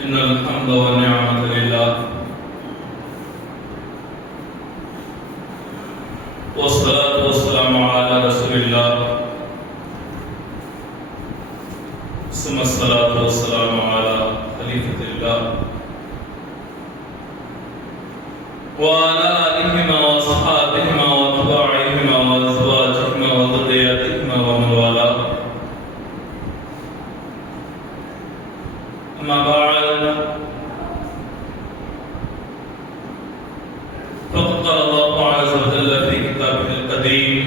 إن الحمد والنعمة لله والصلاة والسلام على رسول الله ثم الصلاة والسلام على خليفة الله وعلى آلهما وأصحابهما وأتباعهما وأزواجهما وذرياتهما ومن والاه. أما بعد فقد قال الله عز وجل في كتابه القديم: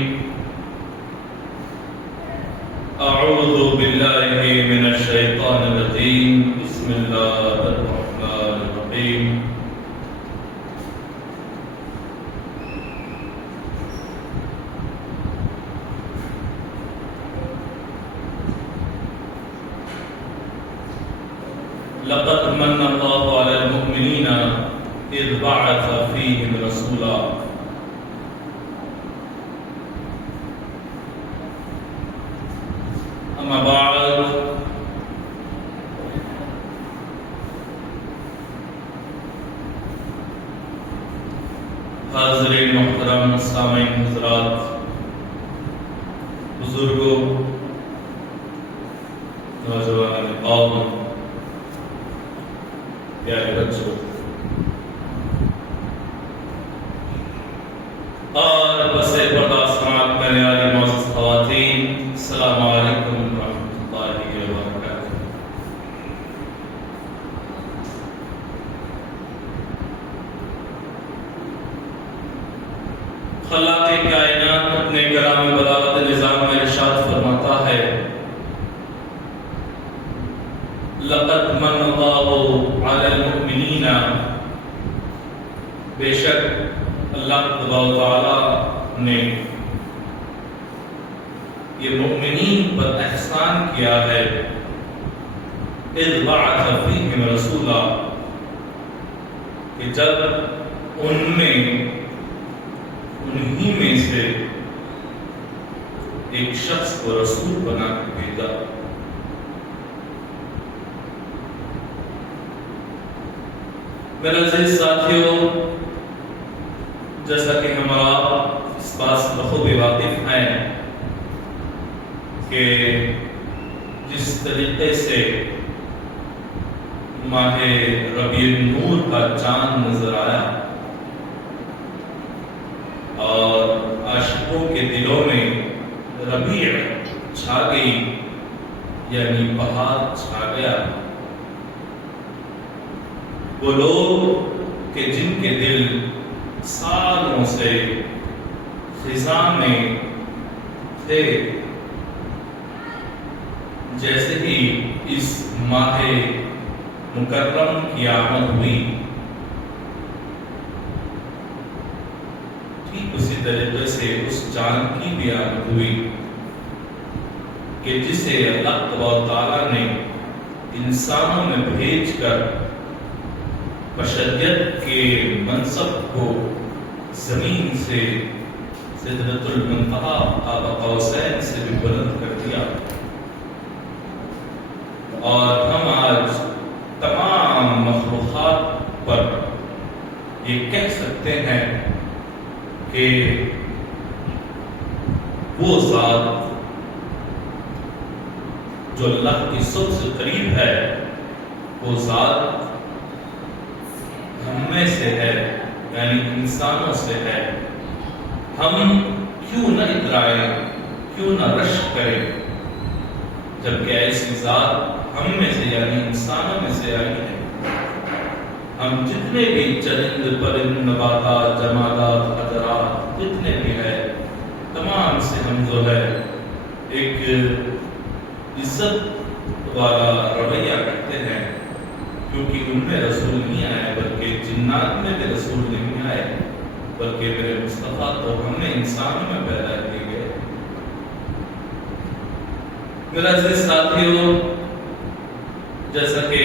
أعوذ بالله من الشيطان الرجيم بسم الله الرحمن الرحيم. لقد من الله على المؤمنين إذ بعث فيهم رسولا. أما بعد حاضرین محترم سامعین حضرات، بزرگوں، نوجوان قوم، پیارے بچوں اور بسے پردہ سماعت کرنے والی معزز خواتین، السلام علیکم ورحمۃ اللہ وبرکاتہ۔ خلاق کائنات اپنے کلام بلاغت نظام میں ارشاد فرماتا ہے: لقد من اللہ علی المؤمنین، بے شک اللہ تبارک و تعالی نے یہ مؤمنین پر احسان کیا ہے، اذ بعث فیہم رسولا، کہ جب انہی میں سے ایک شخص کو رسول بنا کے بھیجا۔ میرے عزیز ساتھیوں، جیسا کہ ہمارا اس بات سے بخوبی واقف ہیں کہ جس طریقے سے ماہ ربیع النور کا چاند نظر آیا اور عاشقوں کے دلوں میں ربیع چھا گئی، یعنی بہار چھا گیا، وہ لوگ کہ جن کے دل سالوں سے خزاں میں تھے، جیسے ہی اس ماہ مکرم کی آمد ہوئی، ٹھیک اسی طریقے سے اس چاند کی بھی آمد ہوئی کہ جسے اللہ تبارک و تعالیٰ نے انسانوں میں بھیج کر بشریت کے منصب کو زمین سے سدرۃ المنتہا قاب قوسین سے بھی بلند کر دیا، اور ہم آج تمام مخلوقات پر یہ کہہ سکتے ہیں کہ وہ ذات جو اللہ کی سب سے قریب ہے، وہ ذات ہم میں سے ہے، یعنی انسانوں سے ہے۔ ہم کیوں نہ اترائیں، کیوں نہ رشک کریں، جبکہ ایسی ذات ہم میں سے یعنی انسانوں میں سے آئی ہے۔ ہم جتنے بھی چرند پرند نباتات جمادات حجرات جتنے بھی ہیں، تمام سے ہم جو ہے ایک عزت والا رویہ کرتے ہیں، کیونکہ ان میں رسول نہیں آئے، بلکہ جنات میں بھی رسول نہیں آئے، بلکہ میرے مصطفیٰ تو ہم نے انسانوں میں پیدا کیے گئے۔ میرا عزیز ساتھیوں، جیسا کہ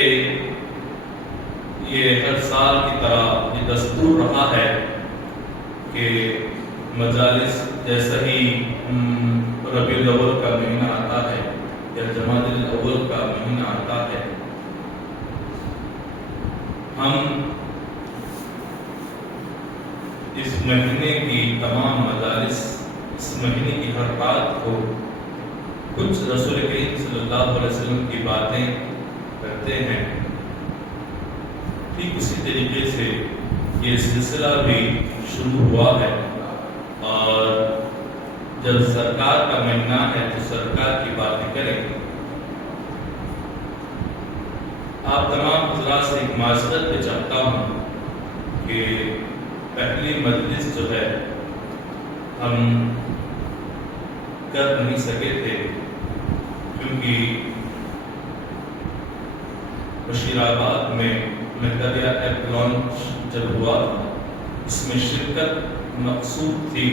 یہ ہر سال کی طرح یہ دستور رہا ہے کہ مجالس جیسا ہی ربیع الاول کا مہینہ آتا ہے یا جمادی الاول کا مہینہ آتا ہے، مہینے کی تمام مجالس، اس مہینے کی ہر رات کو کچھ رسول کریم صلی اللہ علیہ وسلم کی باتیں کرتے ہیں، ٹھیک اسی طریقے سے یہ سلسلہ بھی شروع ہوا ہے، اور جب سرکار کا مہینہ ہے تو سرکار کی باتیں کریں گے۔ آپ تمام حضرات سے ایک معذرت پہ چاہتا ہوں کہ پہلی مجلس جو ہے ہم کر نہیں سکے تھے، کیونکہ بشیر آباد میں مہدویہ ایپ لانچ جب ہوا تھا، اس میں شرکت مقصود تھی،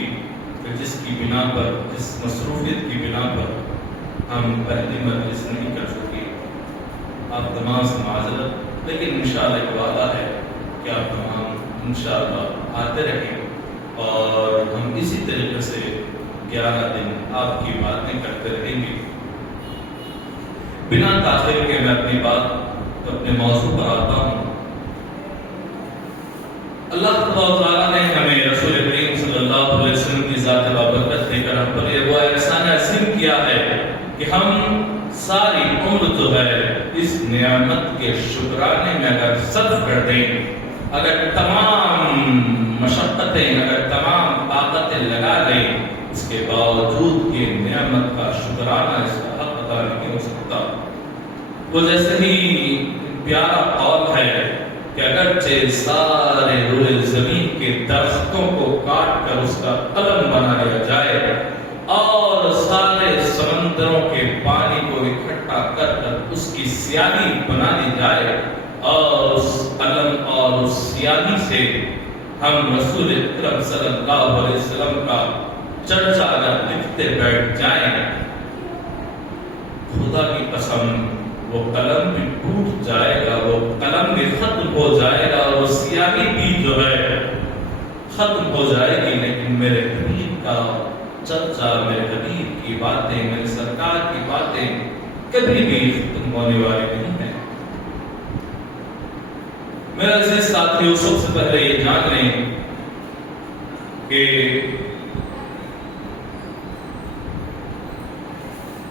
کہ جس کی بنا پر، جس مصروفیت کی بنا پر ہم پہلی مجلس نہیں کر سکے۔ آپ تمام سے معذرت، لیکن انشاءاللہ ایک وعدہ ہے کہ آپ تمام انشاءاللہ آتے رہیں، اور ہم اسی طریقے سے 11 دن آپ کی باتیں کرتے رہیں گے۔ بنا تاخیر کے میں اپنی بات، اپنے موضوع پر آتا ہوں۔ اللہ تعالیٰ نے ہمیں رسول کریم صلی اللہ علیہ وسلم کی ذات بابرکت دے کر ہم پر یہ وہ احسان عظیم کیا ہے کہ ہم ساری عمر جو ہے اس نعمت کے شکرانے میں اگر صرف کر دیں، اگر تمام مشقتیں، اگر تمام طاقتیں لگا دیں، اس کے باوجود کہ نعمت کا شکرانہ اس کا حق ادا نہیں ہو سکتا۔ وہ جیسے ہی پیارا قول ہے کہ اگرچہ سارے روئے زمین کے درختوں کو کاٹ کر اس کا قلم بنا لیا جائے، اور سارے سمندروں کے پانی کو اکٹھا کر کر اس کی سیاہی بنا دی جائے، اور اس قلم اور اس سیاہی سے ہم رسول اکرم صلی اللہ علیہ وسلم کا چرچا اگر لکھتے بیٹھ جائیں، خدا کی قسم وہ قلم بھی ٹوٹ جائے گا، وہ قلم بھی ختم ہو جائے گا، اور وہ سیاہی بھی جو ہے ختم ہو جائے گی، لیکن میرے حبیب کا چرچا، میرے حبیب کی باتیں، میرے سرکار کی باتیں کبھی بھی ختم ہونے والی نہیں ہے۔ میرا عزیز ساتھیو، سب سے پہلے یہ جان لیں کہ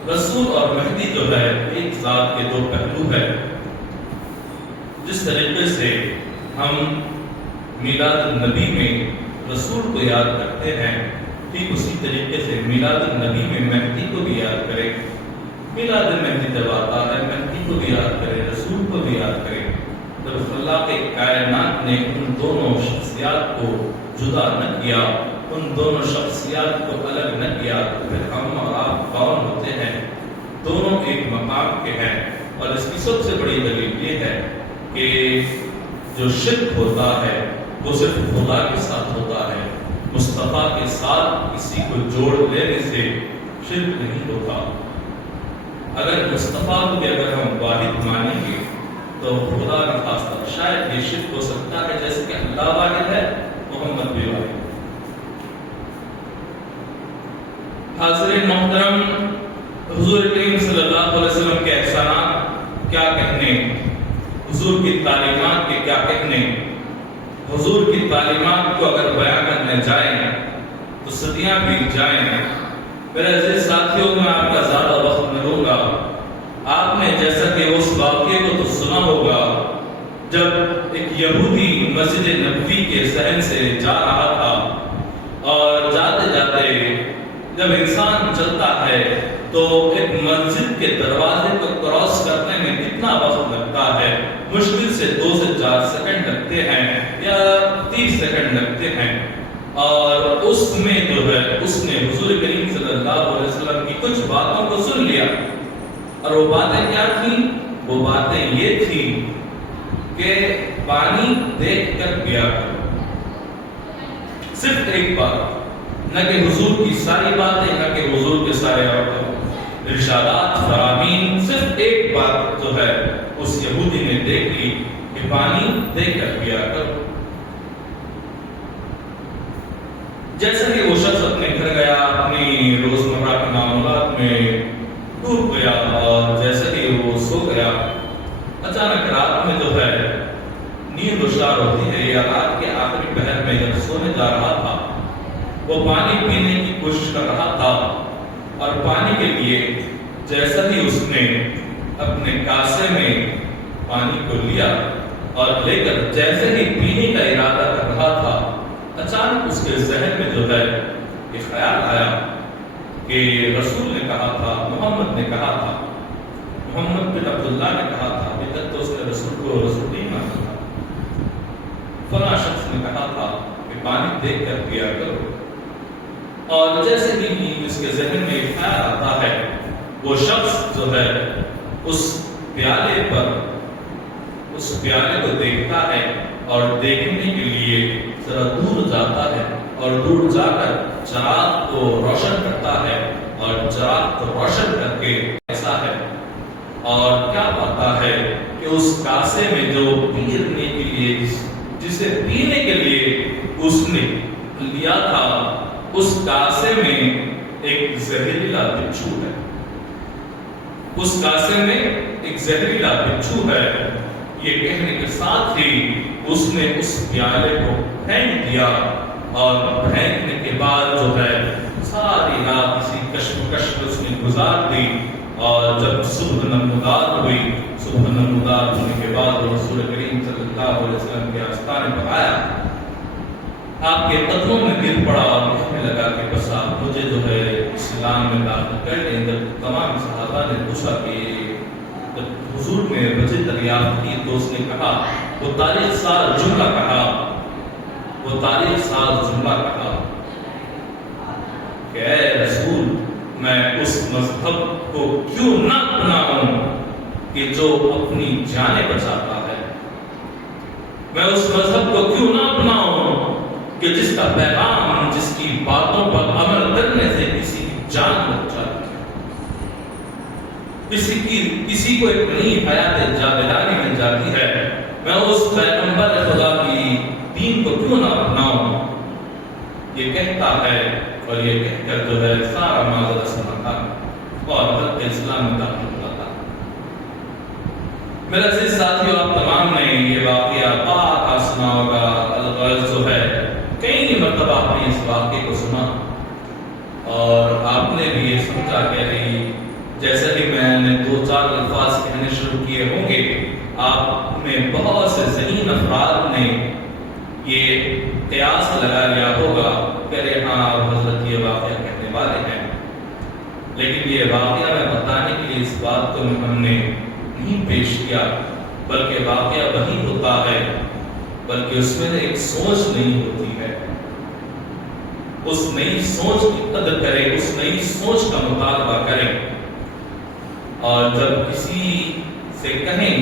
رسول اور مہدی جو ہے ایک ذات کے دو پہلو ہے۔ جس طریقے سے ہم میلاد النبی میں رسول کو یاد کرتے ہیں، ٹھیک اسی طریقے سے میلاد النبی میں مہدی کو بھی یاد کریں۔ میلاد مہدی جب آتا ہے، مہدی کو بھی یاد کریں، رسول کو بھی یاد کریں۔ جب اللہ کے کائنات نے ان دونوں شخصیات کو جدا نہ کیا، ان دونوں شخصیات کو الگ نہ کیا، تو پھر ہم اور آپ کون ہوتے ہیں؟ دونوں ایک مقام کے ہیں، اور اس کی سب سے بڑی دلیل یہ ہے کہ جو شرک ہوتا ہے وہ صرف خدا کے ساتھ ہوتا ہے، مصطفیٰ کے ساتھ کسی کو جوڑ لینے سے شرک نہیں ہوتا۔ اگر مصطفیٰ کو بھی اگر ہم واحد مانیں گے تو خدا کا خاصہ شاید یہ شرک ہو سکتا ہے، جیسے کہ اللہ واحد ہے، محمد بھی واحد۔ حاضرین محترم، حضور کریم صلی اللہ علیہ وسلم کے احسانات کیا کہنے، حضور کی تعلیمات کے کیا کہنے۔ حضور کی تعلیمات کو اگر بیان کرنے جائیں تو صدیاں بیت جائیں۔ میرے عزیز ساتھیوں، میں آپ کا زیادہ وقت نہ لوں گا۔ آپ نے جیسا کہ اس واقعے کو تو سنا ہوگا، جب ایک یہودی مسجد نبوی کے صحن سے جا رہا تھا، اور جاتے جاتے جب انسان چلتا ہے تو ایک مسجد کے دروازے کو کراس کرنے میں کتنا وقت لگتا ہے؟ مشکل سے 2 سے 4 سیکنڈ لگتے ہیں یا 30 سیکنڈ لگتے ہیں، اور اس میں جو ہے اس نے حضور کریم صلی اللہ علیہ وسلم کی کچھ باتوں کو سن لیا۔ اور وہ باتیں کیا تھیں؟ وہ باتیں یہ تھی کہ پانی دیکھ کر پیا کرو۔ صرف ایک بات، نہ کہ حضور کی ساری باتیں، نہ کہ حضور کے سارے ارشادات فرامین، صرف ایک بات جو ہے اس یہودی نے دیکھ لی کہ پانی دیکھ کر پیا کرو۔ جیسا کہ وہ شخص اپنے گھر گیا، اپنی روزمرہ کے معاملات میں ڈوب گیا، اور جیسے کہ وہ سو گیا، اچانک رات میں جو ہے نیند ہوشیار ہوتی ہے، یا رات کے آخری پہر میں جب سونے جا رہا تھا وہ پانی پینے کی کوشش کر رہا تھا، اور پانی کے لیے جیسا ہی اس نے اپنے کاسے میں پانی کو لیا اور لے کر جیسے ہی پینے کا ارادہ کر رہا تھا، اچانک اس کے ذہن میں جو ہے یہ خیال آیا کہ رسول نے کہا تھا، محمد نے کہا تھا، محمد بن عبداللہ نے کہا تھا، ابھی تک تو اس نے رسول کو رسول نہیں مانا تھا، فلاں شخص نے کہا تھا کہ پانی دیکھ کر پیا کرو۔ اور جیسے ہی اس کے ذہن میں یہ خیال آتا ہے، وہ شخص جو ہے اس پیالے کو دیکھتا ہے اور دیکھنے کے لیے ذرا دور جاتا ہے، اور دور جا کر چراغ کو روشن کرتا ہے، اور چراغ کو روشن کر کے ایسا ہے، اور کیا پاتا ہے کہ اس کاسے میں جو پینے کے لیے جسے پینے کے لیے اس نے لیا تھا، اس کاسے میں ایک زہریلا بچھو ہے، اس کاسے میں ایک زہریلا بچھو ہے۔ یہ کہنے کے ساتھ ہی اس نے اس پیالے کو پھینک دیا، اور پھینکنے کے بعد جو ہے ساری رات اسی کشمکش میں اس نے گزار دی، اور جب صبح نمودار ہوئی، صبح نمودار ہونے کے بعد وہ رسول کریم صلی اللہ علیہ وسلم کے آستانے پر آیا، آپ کے قدموں میں گر پڑا اور کہنے لگا کہ بس آپ مجھے جو ہے اسلام میں داخل کر دیں۔ جب تمام صحابہ نے پوچھا کہ جب حضور نے وجہ دریافت کی تو اس نے کہا، وہ تاریخ ساز جملہ کہا کہ اے رسول، میں اس مذہب کو کیوں نہ اپناؤں کہ جو اپنی جانیں بچاتا ہے، میں اس مذہب کو کیوں نہ اپناؤں کہ جس کا پیغام، جس کی باتوں پر عمل کرنے سے کسی کی جان بچ جاتی ہے، کسی کو ایک نئی حیات جاویدانی مل جاتی ہے، میں اس پیغمبر خدا کی دین کو کیوں نہ اپناؤں، یہ کہتا ہے، اور یہ کہہ کر جو ہے سارا معذرت سناتا اور حق اسلام میں داخل ہوتا تھا۔ میرے عزیز ساتھیو، آپ تمام نے یہ واقعہ پاک سنا ہوگا، الغرض جو ہے کئی مرتبہ آپ نے اس واقعے کو سنا، اور آپ نے بھی یہ سمجھا کہ جیسے کہ میں نے 2-4 الفاظ کہنے شروع کیے ہوں گے، آپ میں بہت سے ذہین افراد نے یہ قیاس لگا لیا ہوگا کہ ہاں حضرت یہ واقعہ کہنے والے ہیں، لیکن یہ واقعہ میں بتانے کے لیے اس بات کو ہم نے نہیں پیش کیا، بلکہ واقعہ وہی ہوتا ہے، بلکہ اس میں ایک سوچ نہیں ہوتی ہے، اس نئی سوچ کی قدر کریں، اس نئی سوچ کا مطالبہ کریں، اور جب کسی سے کہیں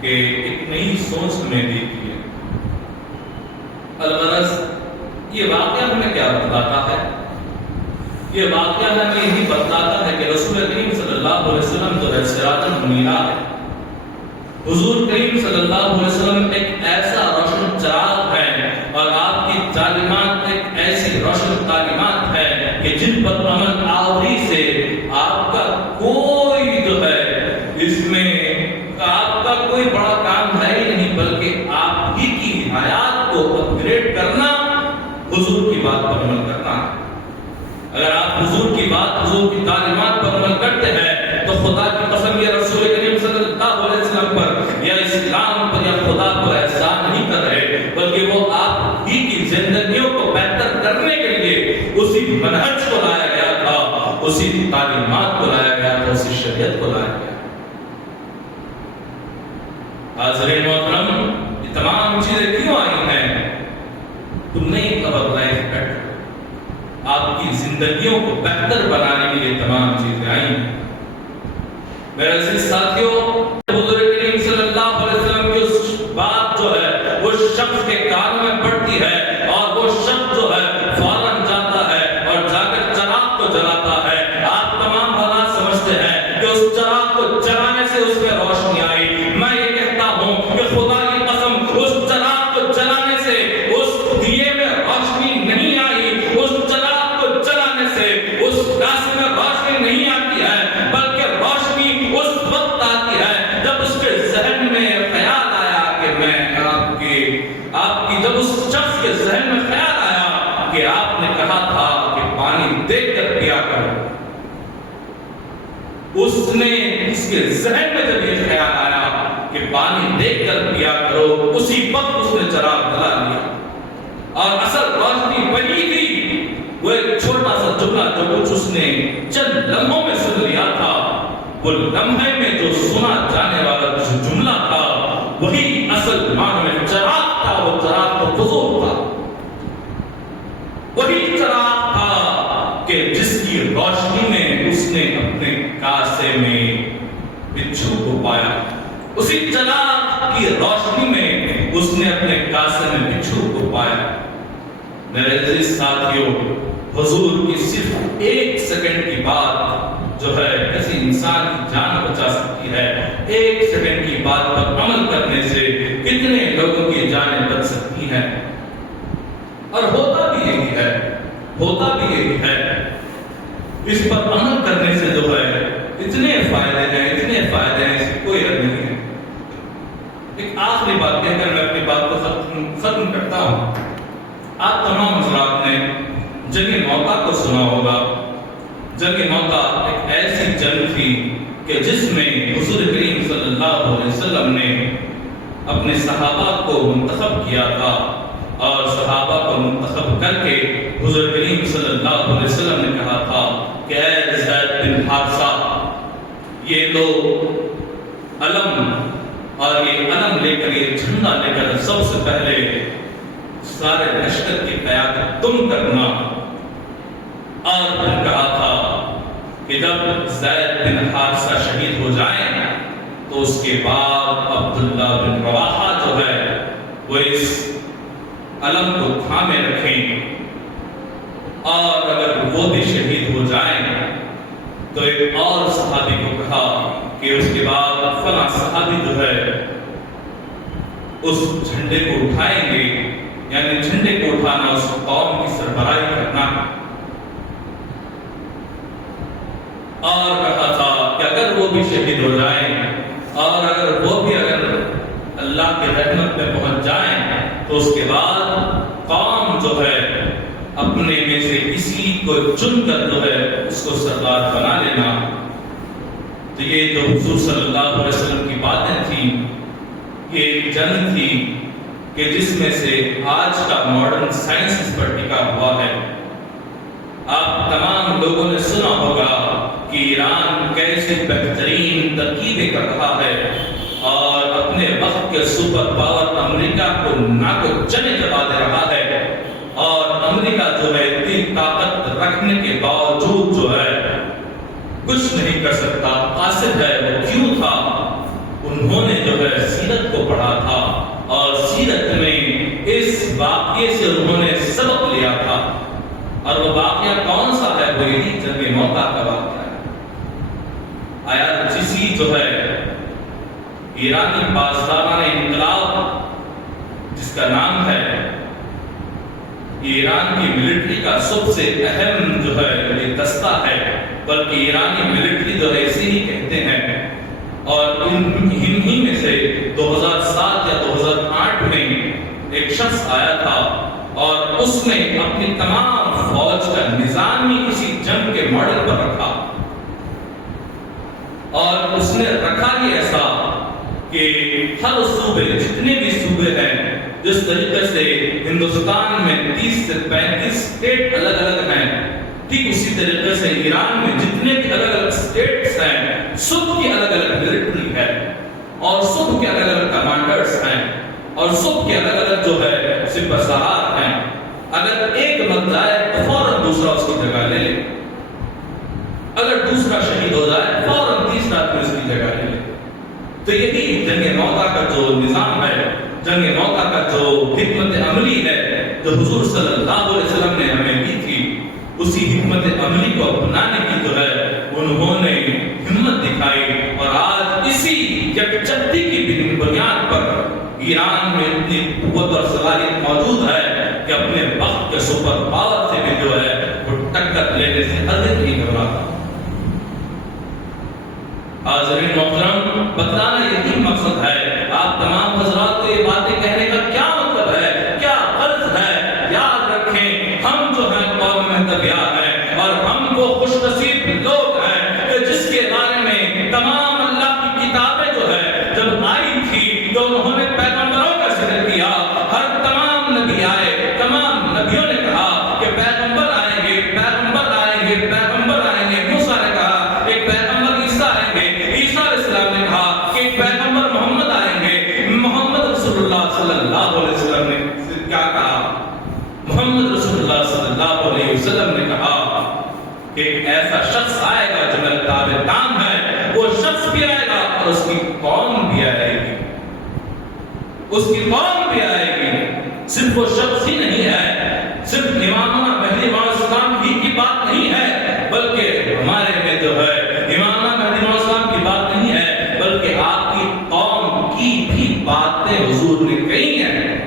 کہ ایک نئی سوچ ہمیں دیتی ہے، الغرض یہ واقعہ ہمیں کیا بتاتا ہے؟ یہ واقعہ ہمیں یہی بتاتا ہے کہ رسول کریم صلی اللہ علیہ وسلم جو ہے سراجا منیرا ہے، حضور کریم صلی اللہ علیہ وسلم ایک ایسا روشن چراغ ہے، اور آپ کی تعلیمات ایک ایسی روشن تعلیمات ہے کہ جن پر عمل آوری سے آپ کا کوئی جو ہے اس میں آپ کا کوئی بڑا کام ہے ہی نہیں، بلکہ آپ ہی کی حیات کو اپ گریڈ کرنا، حضور کی بات پر عمل کرنا ہے۔ اگر آپ حضور کی بات، حضور کی تعلیمات پر عمل کرتے ہیں تو خدا کی قسم یہ رسول کریم صلی اللہ علیہ وسلم پر یا اسلام پر یا خدا پر احسان نہیں کر رہے، بلکہ وہ آپ ہی کی زندگیوں کو بہتر کرنے کے لیے اسی منہج کو لایا گیا تھا، اسی تعلیمات کو لایا گیا تھا، اسی شریعت کو لایا گیا۔ حاضرین محترم، یہ تمام چیزیں کیوں آئی ہیں؟ تم نہیں خبر لائف کٹ آپ کی زندگیوں کو بہتر بنانے کے لیے تمام چیزیں آئی ہیں۔ میرے عزیز ساتھیوں، حضور کریم صلی اللہ علیہ وسلم کی اس بات جو ہے وہ شخص کے کانوں میں پڑتی ہے، اور وہ شخص جو ہے فوراً جاتا ہے اور جا کر چراغ کو جلاتا ہے۔ آپ تمام حالات سمجھتے ہیں کہ اس چراغ کو جلانے سے اس میں روشنی آئی۔ میں یہ کہتا ہوں کہ خدا کی قسم اس چراغ کو جلانے سے اس دیے میں روشنی نہیں آئی، اس چراغ کو جلانے سے اس کاسے میں روشنی نہیں آتی ہے، بلکہ روشنی اس وقت آتی ہے جب اس کے ذہن میں خیال آیا کہ میں آپ کی جب اس اس نے اس کے ذہن میں جب یہ خیال آیا کہ پانی دیکھ کر پیا کرو، اسی وقت اس نے چراغ جلا لیا اور اصل روشنی بنی گئی۔ وہ ایک چھوٹا سا جملہ جو کچھ اس نے چند لمحوں میں سن لیا تھا، وہ لمحے میں جو سنا جانے والا جو جملہ تھا وہی اصل معنی میں چراغ تھا۔ وہ چراغ تو حضور تھا، وہی چراغ تھا کہ جس کی روشنی میں اس نے اپنے کاسے میں بچھو کو پایا، اسی چراغ کی روشنی میں اس نے اپنے کاسے میں بچھو کو پایا۔ میرے عزیز ساتھیوں، حضور کی صرف ایک سیکنڈ کی بات جو ہے کسی انسان کی جان بچا سکتی ہے۔ ایک سیکنڈ کی بات پر عمل کرنے سے کتنے لوگوں کی جانیں بچ سکتی ہیں، اور ہوتا بھی یہی ہے، ہوتا بھی یہی ہے۔ اس پر عمل کرنے سے جو ہے اتنے فائدے ہیں، اتنے فائدے ہیں، اس کی کوئی حد نہیں ہے۔ ایک آخری بات کہہ کر میں اپنی بات کو ختم کرتا ہوں۔ آپ تمام حضرات نے جنگ موقع کو سنا ہوگا۔ جنگ موقع ایک ایسی جنگ تھی کہ جس میں حضور کریم صلی اللہ علیہ وسلم نے اپنے صحابہ کو منتخب کیا تھا، اور صحابہ کو منتخب کر کے حضور کریم صلی اللہ علیہ وسلم نے کہا تھا کہ اے زید بن حارثہ، یہ لو علم، اور یہ علم لے کر، یہ جھنڈا لے کر سب سے پہلے سارے لشکر کی قیادت تم کرنا۔ اور پھر کہا تھا کہ جب زید بن حارثہ شہید ہو جائیں تو اس کے بعد عبداللہ بن رواحہ جو ہے وہ اس علم کو تھامے رکھیں، اور اگر وہ بھی شہید ہو جائیں تو ایک اور صحابی کو کہا کہ اس کے بعد فلاں صحابی جو ہے اس جھنڈے کو اٹھائیں گے، یعنی جھنڈے کو اٹھانا اس قوم کی سربراہی کرنا۔ اور کہا تھا کہ اگر وہ بھی شہید ہو جائیں، اور اگر وہ بھی اللہ کی رحمت میں پہنچ جائیں تو اس کے بعد قوم جو ہے اپنے میں سے کسی کو چن کر جو ہے اس کو سردار بنا لینا۔ تو یہ جو حضور صلی اللہ علیہ وسلم کی باتیں تھیں، یہ ایک جنگ تھی کہ جس میں سے آج کا ماڈرن سائنس اس پر ٹکا ہوا ہے۔ آپ تمام لوگوں نے سنا ہوگا کہ ایران کیسے بہترین ترکیبیں کر رہا ہے، اور اپنے وقت کے سپر پاور امریکہ کو ناکو چنے چبا دے رہا ہے، اور امریکہ جو ہے اتنی طاقت رکھنے کے باوجود جو ہے کچھ نہیں کر سکتا۔ قاصد ہے وہ کیوں تھا؟ انہوں نے جو ہے سیرت کو پڑھا تھا، اور سیرت میں اس واقعے سے انہوں نے سبق لیا تھا، اور وہ واقعہ کون سا ہے؟ وہ یہی جنگ موقع کا واقعہ ہے۔ آیا جسی جو ہے ایرانی پاسداران انقلاب جس کا نام ہے، ایران کی ملٹری کا سب سے اہم جو ہے یہ دستہ ہے، بلکہ ایرانی ملٹری جو ہے اسی ہی کہتے ہیں، اور انہی میں سے 2007 یا 2008 میں ایک شخص آیا تھا، اور اس نے اپنی تمام فوج کا نظام ہی کسی جنگ کے ماڈل پر رکھا، اور اس نے رکھا ہی ایسا کہ ہر صوبے، جتنے بھی صوبے ہیں، جس طریقے سے ہندوستان میں 30 سے 35 اسٹیٹ الگ الگ ہیں، ٹھیک اسی طریقے سے ایران میں جتنے بھی الگ الگ اسٹیٹس ہیں، سب کی الگ الگ ملٹری ہے، اور سب کے الگ الگ کمانڈرز ہیں، اور سب کے الگ الگ جو ہے سپہ سالار ہیں۔ اگر ایک مر جائے تو فوراً دوسرا اس کی جگہ لے لے، اگر دوسرا شہید ہو جائے فوراً تیسرا اس کی جگہ لے لے۔ تو یہی جنگ موقع کا جو نظام ہے، جنگ موقع کا جو حکمت عملی ہے جو حضور صلی اللہ علیہ وسلم نے ہمیں دی تھی، اسی حکمت عملی کو اپنانے کی جو ہے انہوں نے ہمت دکھائی، اور آج اسی یکجہتی کی بنیاد پر ایران میں اتنی قوت اور صلاحیت موجود ہے کہ اپنے وقت کے سپر پاور سے بھی جو ہے وہ ٹکر لینے سے ہرگز نہیں گھبراتا۔ حاضرین محترم، بتانا یہی مقصد ہے۔ آپ تمام حضرات کو یہ باتیں کہنے کا کیا مطلب ہے، کیا غرض ہے؟ یاد رکھیں، ہم جو ہیں قوم مہتبیہ ہیں، اور ہم وہ خوش نصیب لوگ ہیں کہ جس کے بارے میں تمام اللہ کی کتابیں جو ہے جب آئی تھی تو انہوں نے پیغمبروں کا ذکر کیا، ہر تمام نبی آئے، تمام نبیوں نے کہا کہ پیغمبر آئیں گے، پیغمبر آئیں گے، پیغمبر آئیں گے۔ موسیٰ نے کہا ایک پیغمبر عیسیٰ آئیں گے، عیسیٰ علیہ السلام نے کہا کہ ایک پیغمبر محمد آئیں گے، محمد رسول اللہ صلی اللہ علیہ وسلم نے کیا کہا؟ محمد رسول اللہ صلی اللہ علیہ وسلم نے کہا کہ ایک ایسا شخص آئے گا جو میرا تابع دار ہے، وہ شخص بھی آئے گا اور اس کی قوم بھی آئے گی، اس کی قوم بھی آئے گی۔ صرف وہ شخص ہی نہیں ہے، صرف امامنا مہدی موعود الاسلام ہی کی بات نہیں ہے، بلکہ ہمارے میں جو ہے امامنا مہدی موعود الاسلام کی بات نہیں ہے، بلکہ آپ کی قوم کی بھی باتیں حضور نے کہی ہیں۔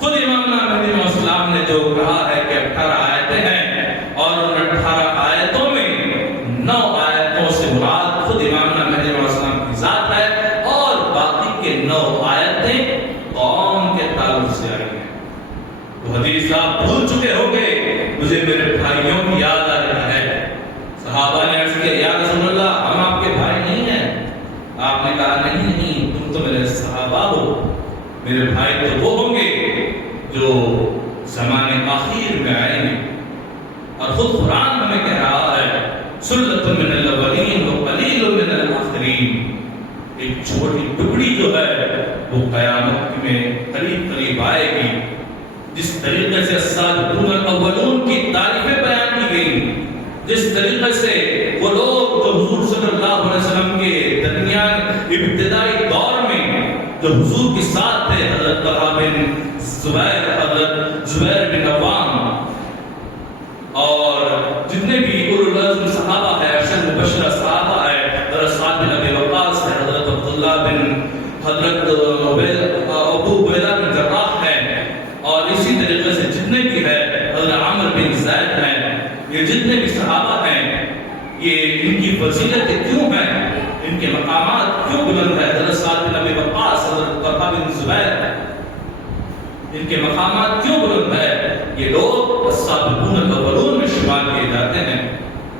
خود امامنا مہدی موعود الاسلام نے جو کہا ہے کہ 18 آیتیں ہیں اور ان 18 آیتوں میں 9 آیتوں سے مراد خود امامنا مہدی موعود الاسلام کی ذات ہے اور باقی کے 9 آیتیں قوم کے تعلق سے آئی ہیں۔ تو حدیث آپ بھول چکے ہو گے، مجھے میرے بھائیوں کی یاد آ رہی ہے۔ صحابہ نے عرض کیا یا رسول اللہ ہم آپ کے بھائی نہیں ہیں؟ آپ نے کہا نہیں، تم تو میرے صحابہ ہو، میرے بھائی تو وہ ہوں گے جو زمانے آخر میں آئیں گے۔ اور خود قرآن ہمیں کہہ رہا ہے سلۃ من الاولین وقلیل من الآخرین، ایک چھوٹی ٹکڑی جو ہے وہ قیامت میں قریب آئے گی۔ جس طریقے سے السابقون الاولون کی تعریفیں بیان کی گئی، جس طریقے سے وہ لوگ جو حضور صلی اللہ علیہ وسلم کے درمیان ابتدائی دور میں جو حضور کے ساتھ تھے، حضرت طلحہ بن زبیر، حضرت زبیر بن عوام اور جتنے بھی اولو العزم صحابہ ہیں، عشر مبشرہ صحابہ ہیں، حضرت سعد بن ابی وقاص ہے، حضرت عبداللہ بن حضرت ابو عبیدہ بن جراح ہے، اور اسی طریقے سے جتنے بھی ہے حضرت عامر بن زید ہیں، یہ جتنے بھی صحابہ ہیں، یہ ان کی فضیلتیں کیوں ہیں، ان کے مقامات کیوں بلند ہے؟ حضرت سعد بن ابی وقاص، حضرت طلحہ بن زبیر، ان کے مقامات کیوں بلند ہے؟ یہ لوگ السابقون الاولون میں شمار کیے جاتے ہیں،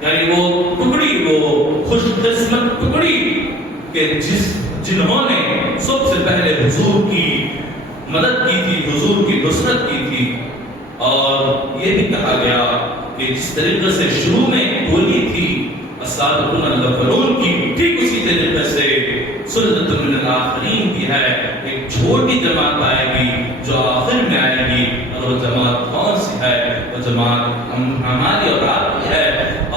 یعنی وہ ٹکڑی، وہ خوش قسمت ٹکڑی کہ جنہوں نے سب سے پہلے حضور کی مدد کی تھی، حضور کی نصرت کی تھی۔ اور یہ بھی کہا گیا کہ جس طریقے سے شروع میں بولی تھی السابقون الاولون کی، ٹھیک اسی طریقے سے سلۃ من الآخرین کی ہے، ایک چھوٹی جماعت آئے گی جو آخر میں آئے گی، اور وہ جماعت کون سی ہے؟ وہ جماعت ہماری اور آپ کی ہے،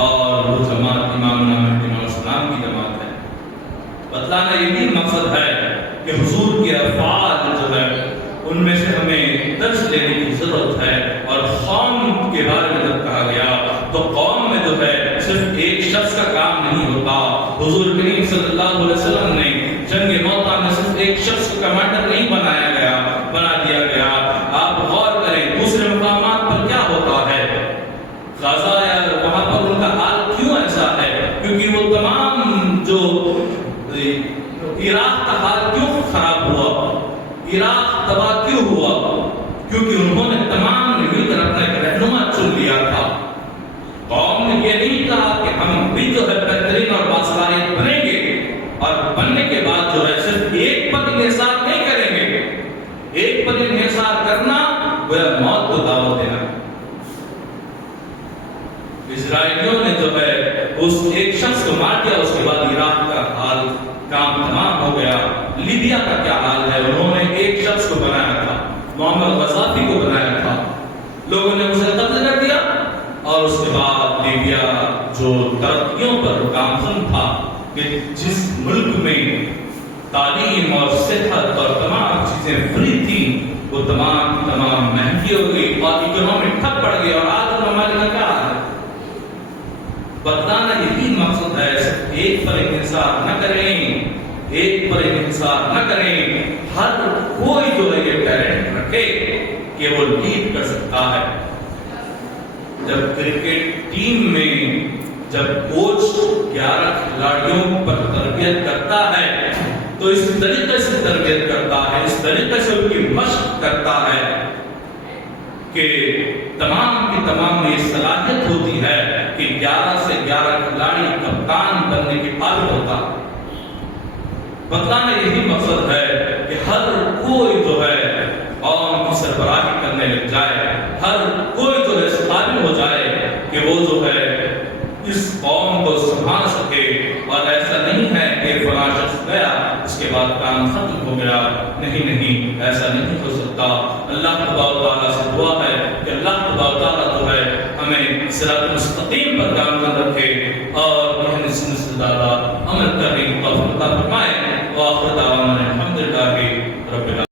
اور وہ جماعت امامنا مہدی موعود الاسلام کی جماعت ہے۔ بتلانا یہ بھی مقصد ہے کہ حضور کے افعال جو ہے ان میں سے ہمیں درس لینے کی ضرورت ہے، اور قوم کے بارے میں جب کہا گیا تو قوم میں جو ہے صرف ایک شخص کا کام نہیں ہوتا۔ حضور کریم صلی اللہ علیہ وسلم نے جنگ موطا میں صرف ایک شخص کو کمانڈر نہیں بنا دیا گیا۔ آپ غور کریں دوسرے مقامات پر کیا ہوتا ہے، غزہ یا وہاں پر ان کا حال کیوں ایسا ہے؟ کیونکہ وہ تمام جو عراق کا حال کیوں خراب ہوا، عراق تباہ کیوں ہوا؟ کیونکہ انہوں نے تمام نے مل کر اپنا ایک رہنما چن لیا تھا۔ قوم نے یہ نہیں کہا کہ ہم بھی جو ہے بہترین اور باصلاحیت بنیں گے، اور بننے کے بعد جو ہے صرف ایک پر انحصار نہیں کریں گے۔ ایک پر انحصار کرنا گویا موت کو دعوت دینا۔ اسرائیلیوں نے جو ہے اس ایک شخص کو مار دیا، اس کے بعد عراق کا حال کام تمام ہو گیا۔ لیبیا کا کیا حال ہے؟ انہوں نے ایک شخص کو بنایا تھا، معمر غزافی کو بنایا تھا، لوگوں نے اسے قتل کر دیا، اور اس کے بعد لیبیا جو ترقیوں پر گامزن تھا کہ جس ملک میں تعلیم اور صحت اور تمام چیزیں فری تھیں، وہ تمام کی تمام مہنگی ہو گئی اور اکنومی ٹھپ پڑ گئی، اور آج ہمارے میں کیا ہے؟ بتلانا یہی مقصد ہے، صرف ایک پر انحصار نہ کریں، ایک پر انحصار نہ کریں۔ ہر کوئی جو ہے یہ ٹیلنٹ رکھے کہ وہ لیڈ کر سکتا ہے۔ جب کرکٹ ٹیم میں جب کوچ 11 کھلاڑیوں پر تربیت کرتا ہے تو اس طریقے سے تربیت کرتا ہے، اس طریقے سے ان کی مشق کرتا ہے کہ تمام کی تمام یہ صلاحیت ہوتی ہے کہ 11 سے 11 کھلاڑی کپتان بننے کے قابل ہوتا. بتلانا یہی مقصد ہے کہ ہر کوئی جو ہے قوم کی سربراہی کرنے لگ جائے، ہر کوئی جو ہے اس قابل ہو جائے کہ وہ جو ہے اس قوم کو سنبھال سکے. اور ایسا نہیں ہے کہ فلاں شخص گیا اس کے بعد کام ختم ہو گیا. نہیں، ایسا نہیں ہو سکتا. اللہ تبارک و تعالیٰ سے دعا ہے کہ اللہ تبارک و تعالیٰ جو ہے ہمیں صراط مستقیم پر کام